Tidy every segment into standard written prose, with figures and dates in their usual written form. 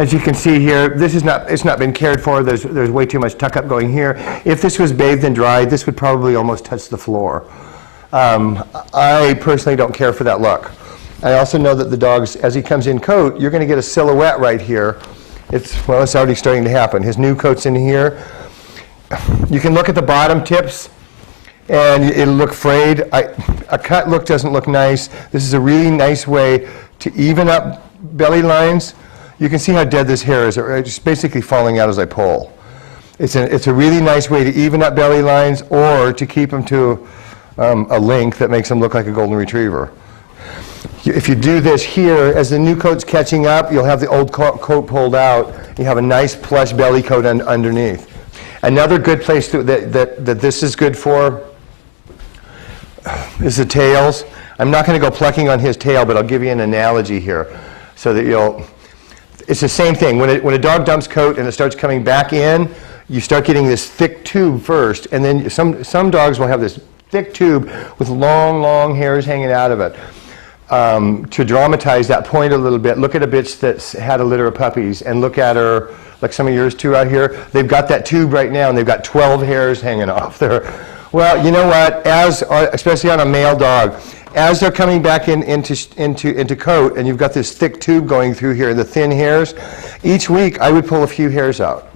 As you can see here, this is not, it's not been cared for. There's way too much tuck up going here. If this was bathed and dried, this would probably almost touch the floor. I personally don't care for that look. I also know that the dogs, as he comes in coat, you're going to get a silhouette right here. It's already starting to happen. His new coat's in here. You can look at the bottom tips, and it'll look frayed. A cut look doesn't look nice. This is a really nice way to even up belly lines. You can see how dead this hair is. It's basically falling out as I pull. It's a really nice way to even up belly lines or to keep them to a length that makes them look like a golden retriever. If you do this here, as the new coat's catching up, you'll have the old coat pulled out. You have a nice plush belly coat underneath. Another good place that this is good for is the tails. I'm not going to go plucking on his tail, but I'll give you an analogy here so that you'll... It's the same thing. When a dog dumps coat and it starts coming back in, you start getting this thick tube first, and then some dogs will have this thick tube with long, long hairs hanging out of it. To dramatize that point a little bit, look at a bitch that's had a litter of puppies and look at her, like some of yours too out here. They've got that tube right now and they've got 12 hairs hanging off there. Well, you know what, especially on a male dog, as they're coming back into coat and you've got this thick tube going through here, the thin hairs, each week I would pull a few hairs out.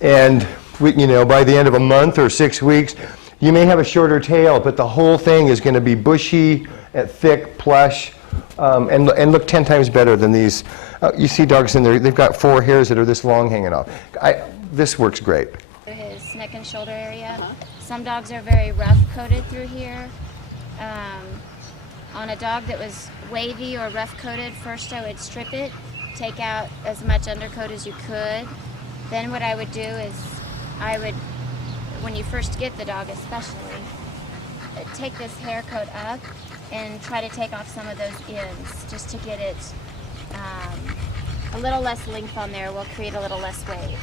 And by the end of a month or 6 weeks, you may have a shorter tail, but the whole thing is going to be bushy, thick, plush, and look 10 times better than these. You see dogs in there, they've got 4 hairs that are this long hanging off. This works great. His neck and shoulder area. Some dogs are very rough coated through here. On a dog that was wavy or rough coated, first I would strip it, take out as much undercoat as you could. Then what I would do is when you first get the dog especially, take this hair coat up and try to take off some of those ends just to get it a little less length on there will create a little less wave.